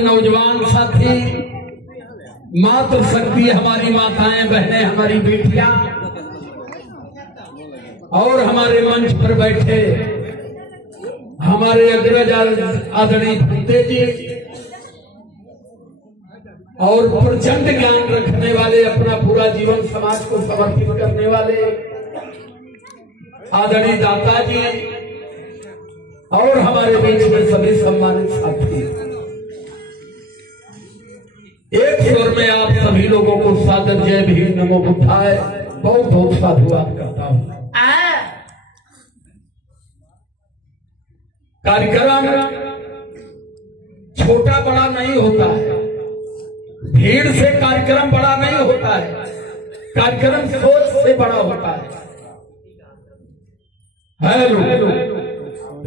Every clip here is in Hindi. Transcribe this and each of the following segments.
नौजवान साथी, मातृ शक्ति, हमारी माताएं बहनें, हमारी बेटियां और हमारे मंच पर बैठे हमारे अग्रज आदरणीय भुट्टे जी और प्रचंड ज्ञान रखने वाले, अपना पूरा जीवन समाज को समर्पित करने वाले आदरणीय दाता जी और हमारे बीच में सभी सम्मानित साथी, एक स्वर में आप सभी लोगों को सादर जय भीम नमो बुद्धाय बहुत बहुत साधुवाद करता हूं। कार्यक्रम छोटा बड़ा नहीं होता है, भीड़ से कार्यक्रम बड़ा नहीं होता है, कार्यक्रम सोच से बड़ा होता है। हेलो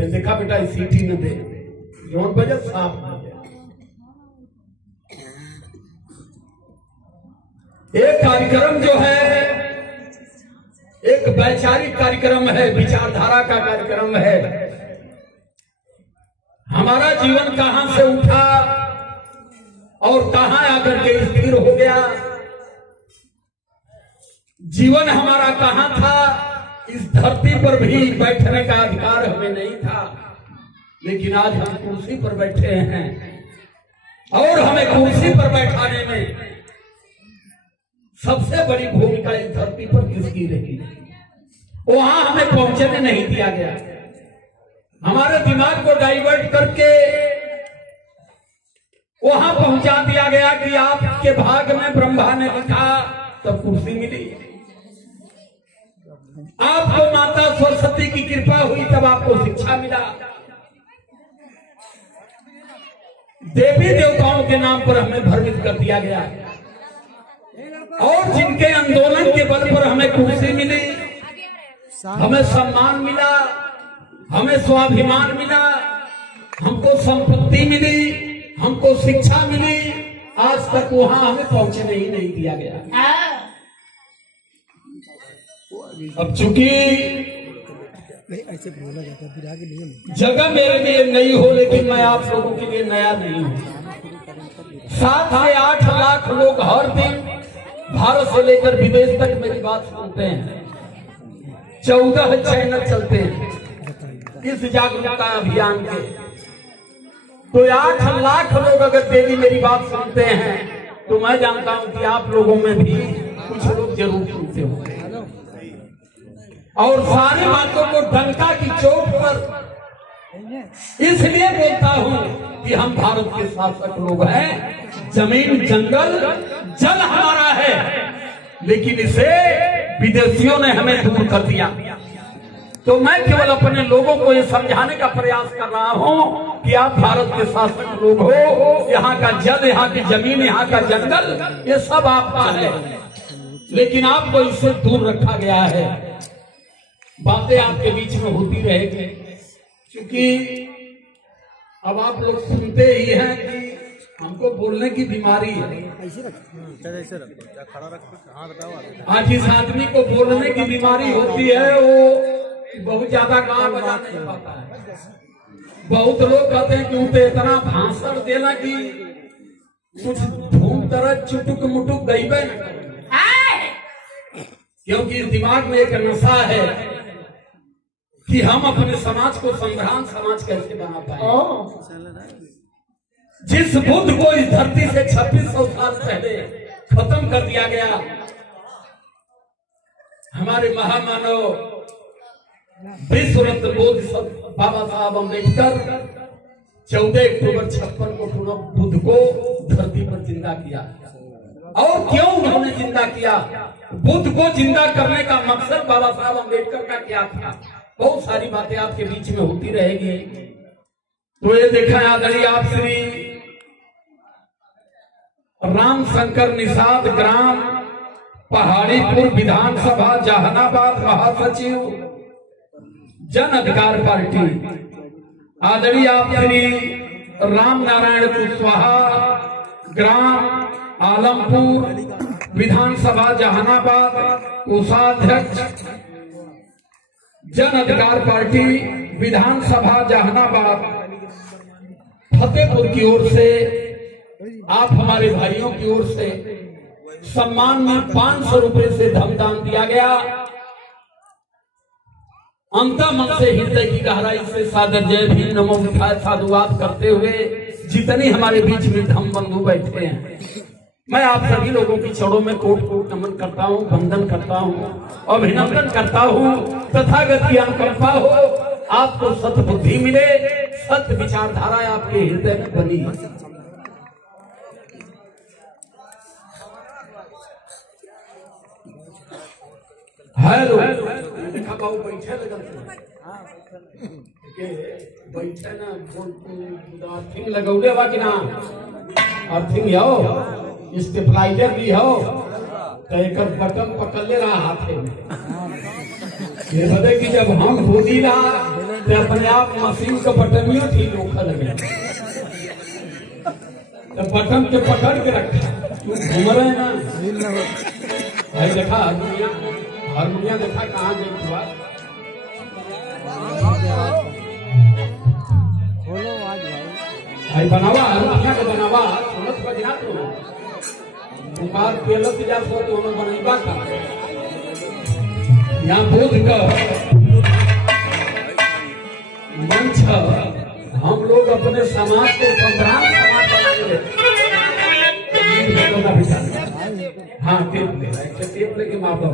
देखा बेटा, सीटी न दे जोन बजट साफ न दे। एक कार्यक्रम जो है एक वैचारिक कार्यक्रम है, विचारधारा का कार्यक्रम है। हमारा जीवन कहां से उठा और कहां आकर के स्थिर हो गया, जीवन हमारा कहां था, इस धरती पर भी बैठने का अधिकार हमें नहीं था, लेकिन आज हम कुर्सी पर बैठे हैं और हमें कुर्सी पर बैठाने में सबसे बड़ी भूमिका इस धरती पर किसकी रही? वहां हमें पहुंचने नहीं दिया गया। हमारे दिमाग को डाइवर्ट करके वहां पहुंचा दिया गया कि आपके भाग में ब्रह्मा ने लिखा तब कुर्सी मिली, आपको माता सरस्वती की कृपा हुई तब आपको शिक्षा मिला। देवी देवताओं के नाम पर हमें भ्रमित कर दिया गया और जिनके आंदोलन के बल पर हमें कुर्सी मिली, हमें सम्मान मिला, हमें स्वाभिमान मिला, हमको संपत्ति मिली, हमको शिक्षा मिली, आज तक वहां हमें पहुंचने ही नहीं दिया गया। अब चूंकि ऐसे बोला जाता है जगह मेरे लिए नई हो, लेकिन मैं आप लोगों के लिए नया नहीं हूं। 7 से 8 लाख लोग हर दिन भारत से लेकर विदेश तक मेरी बात सुनते हैं। 14 चैनल चलते हैं इस जागरूकता अभियान के, तो 8 लाख लोग अगर डेली मेरी बात सुनते हैं तो मैं जानता हूं कि आप लोगों में भी कुछ लोग जरूर सुनते होंगे और सारी बातों को डंका की चोट पर इसलिए बोलता हूं कि हम भारत के शासक लोग हैं। जमीन जंगल जल हमारा है, लेकिन इसे विदेशियों ने हमें दूर कर दिया। तो मैं केवल अपने लोगों को ये समझाने का प्रयास कर रहा हूं कि आप भारत के शासक लोग हो, यहाँ का जल, यहाँ की जमीन, यहाँ का जंगल, ये सब आपका है, लेकिन आपको इससे दूर रखा गया है। बातें आपके बीच में होती रहेगी, क्योंकि अब आप लोग सुनते ही हैं कि हमको बोलने की बीमारी है। आज इस आदमी को बोलने की बीमारी होती है, वो बहुत ज्यादा गाना बजा नहीं पाता है। बहुत लोग कहते हैं कि उसे इतना भाषण देना कि कुछ धूम तरह चुटुक मुटुक गईबे, क्योंकि दिमाग में एक नशा है कि हम अपने समाज को संभ्रांत समाज कैसे बना पाए। जिस बुद्ध को इस धरती से 2600 साल पहले खत्म कर दिया गया, हमारे महामानव विश्व रत्न बोध बाबा साहब अम्बेडकर 14 अक्टूबर 56 को पुनः बुद्ध को धरती पर जिंदा किया। और क्यों उन्होंने जिंदा किया? बुद्ध को जिंदा करने का मकसद बाबा साहब अम्बेडकर का क्या था? बहुत सारी बातें आपके बीच में होती रहेगी। तो ये देखा आदरणीय आप श्री राम शंकर निषाद ग्राम पहाड़ीपुर विधानसभा जहानाबाद महासचिव जन अधिकार पार्टी, आदरणीय आप श्री राम नारायण कुशवाहा ग्राम आलमपुर विधानसभा जहानाबाद कोषाध्यक्ष जन अधिकार पार्टी विधानसभा जहानाबाद फतेहपुर की ओर से आप हमारे भाइयों की ओर से सम्मान में 500 रुपए से धमदान दिया गया। अंतर मन से हृदय की गहराई से सादर जय भीम नमो बुद्धाय साधुवाद करते हुए जितने हमारे बीच में धम बंधु बैठे हैं, मैं आप सभी लोगों की चरणों में कोट कोट नमन करता हूँ, वंदन करता हूँ, अभिनंदन करता हूँ। तथागत की अनुकंपा हो, आपको सत बुद्धि मिले, सत्य विचारधारा आपके हृदय में बनी है। हेलो देखा बाबू बैठे बैठे ना अर्थिंग लगौले बा कि ना? अर्थिंग हो, स्टेबलाइजर भी हो, तो एक बटन पकड़ले रहा हाथे में। ये बता कि जब हम बोली रहा तो अपने आप मशीन का बटनियों ठीक रोका लगे, तो बटन के पकड़ के रखा। घूम रहे ना भाई, देखा हारमोनिया देखा कहाँ गई हुआ? भाई बनावा हारमोनिया का बनावा सुनत बजना तो बात पेलत जा सो तो हमें बनैबा का यहाँ बोध का मंच हम लोग अपने समाज को संग्राम समाज बनाएंगे। हाँ टेप लेके मापा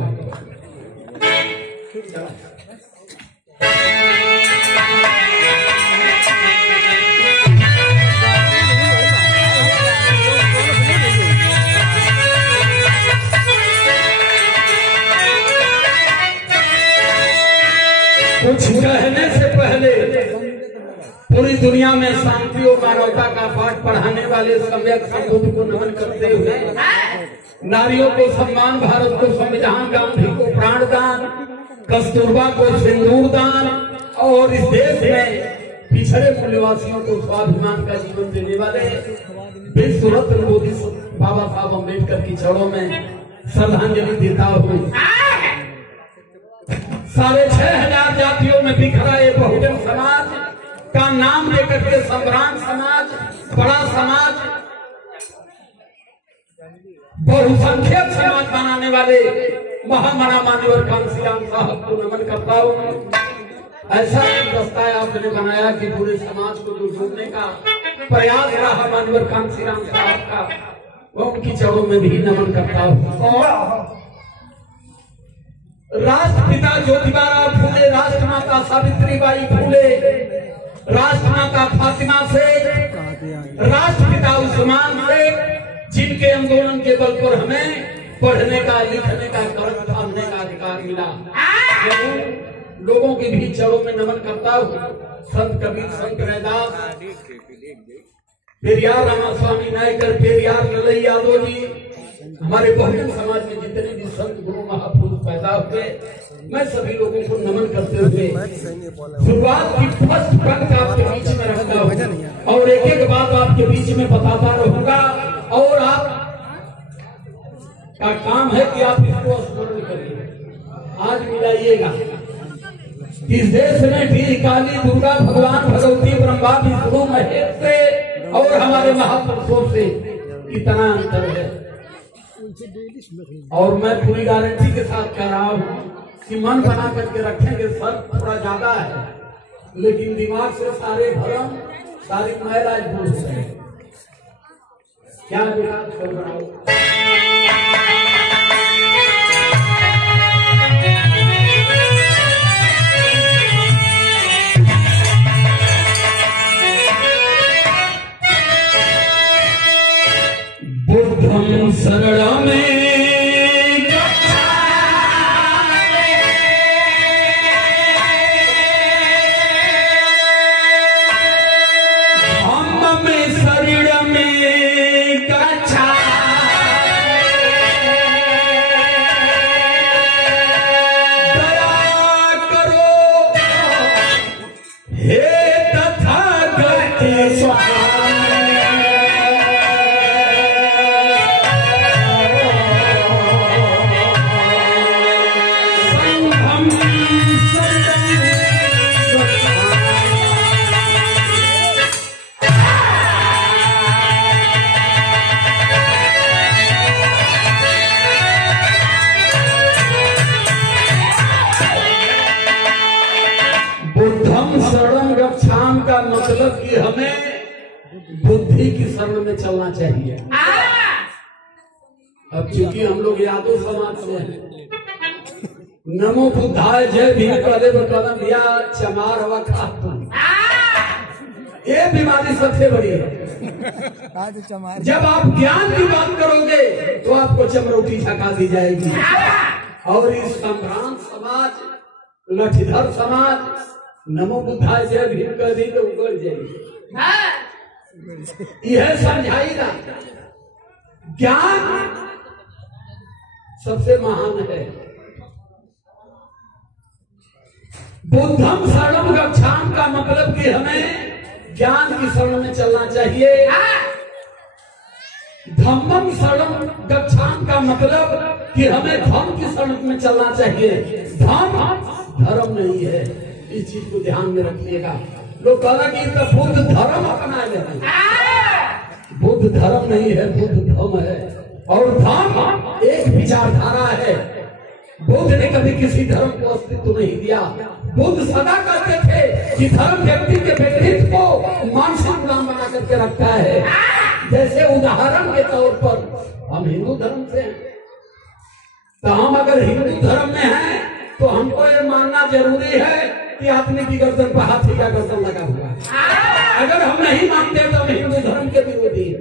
कुछ कहने से पहले पूरी दुनिया में शांति और मानवता का पाठ पढ़ाने वाले सम्यक संबुद्ध को नमन करते हुए नारियों को सम्मान, भारत को संविधान, गांधी को प्राणदान, कस्तूरबा को सिंदूर दान और इस देश में पिछड़े मूल्यवासियों को स्वाभिमान का जीवन देने वाले विश्व रत्न मोदी बाबा साहब अम्बेडकर की चरणों में श्रद्धांजलि देता हूँ। 6,500 जातियों में बिखरा ये बहुजन समाज का नाम लेकर के संग्राम समाज, बड़ा समाज, बहुसंख्यक समाज बनाने वाले महामना मान्यवर कांसीराम साहब को नमन करता हूँ। ऐसा रास्ता आपने बनाया कि पूरे समाज को जो जोड़ने का प्रयास रहा मान्यवर कांसीराम साहब का, वो उनकी चरणों में भी नमन करता हूँ। राष्ट्रपिता ज्योतिबा फूले, राष्ट्रमाता सावित्रीबाई फूले, राष्ट्रमाता फातिमा शेख, राष्ट्रपिता उस्मान शेख, जिनके आंदोलन के बल पर हमें पढ़ने का, लिखने का, कलम थामने का अधिकार मिला, लोगों के भी चरणों में नमन करता हूँ। संत कबीर, संत रैदास, पेरियार रामास्वामी नायकर, पेरियार ललई यादव जी, हमारे बहुजन समाज में जितने भी संत गुरु महापुरुष पैदा हुए, मैं सभी लोगों को नमन करते हुए शुरुआत की फर्स्ट पंक्ति आपके बीच में रखता हूँ और एक एक बात आपके बीच में बताता रहूंगा। और आप का काम है कि आप इसको स्मरण करिए, आज मिलाइएगा। इस देश में वीर, काली, दुर्गा, भगवान, भगवती, ब्रह्मा, विष्णु, महेश से और हमारे महापुरुषों से कितना अंतर है। और मैं पूरी गारंटी के साथ कह रहा हूँ कि मन बना करके रखेंगे, सर थोड़ा ज्यादा है, लेकिन दिमाग से सारे भरम, सारी महिला दूर से क्या विकास कर रहा हूँ। बुद्धं शरणं ही की शरण में चलना चाहिए। अब चूंकि हम लोग यादव समाज से हैं, नमो बुद्धाय जय भीम कदे कदम दिया चमार हवा खा, ये बीमारी सबसे बड़ी है। जब आप ज्ञान की बात करोगे तो आपको चमरोटी छका दी जाएगी, और इस संभ्रांत समाज, लठीधर समाज, नमो बुद्धाय जय भीम कर दी तो उगड़ जाएगी। यह समझाएगा ज्ञान सबसे महान है। बुद्धम शरणम गच्छाम का मतलब कि हमें ज्ञान की शरण में चलना चाहिए। धम्मम शरणम गच्छाम का मतलब कि हमें धर्म की शरण में चलना चाहिए। धर्म नहीं है, इस चीज को ध्यान में रखिएगा। लोग कहना कि इसका बुद्ध धर्म अपना लेते हैं, बुद्ध धर्म नहीं है, बुद्ध धर्म है। और धर्म एक विचारधारा है। बुद्ध ने कभी किसी धर्म को अस्तित्व नहीं दिया। बुद्ध सदा कहते थे कि धर्म व्यक्ति के व्यक्तित्व को मानसिक गुलाम बना करके रखता है। जैसे उदाहरण के तौर पर हम हिंदू धर्म से हैं, तो हम अगर हिंदू धर्म में हैं तो हमको ये मानना जरूरी है कि आदमी की गर्दन पर हाथी का गर्दन लगा हुआ है। अगर हम नहीं मानते तो हम हिंदू धर्म के विरोधी हैं।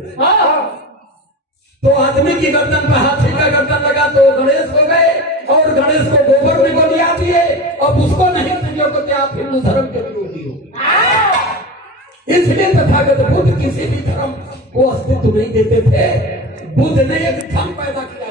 तो आदमी की गर्दन पर हाथी का गर्दन लगा तो गणेश हो गए, और गणेश को गोबर में गोलियां दिए, अब उसको नहीं समझो कि आप हिंदू धर्म के विरोधी हो। इसलिए तथागत बुद्ध किसी भी धर्म को अस्तित्व नहीं देते थे। बुद्ध ने एक धर्म पैदा किया,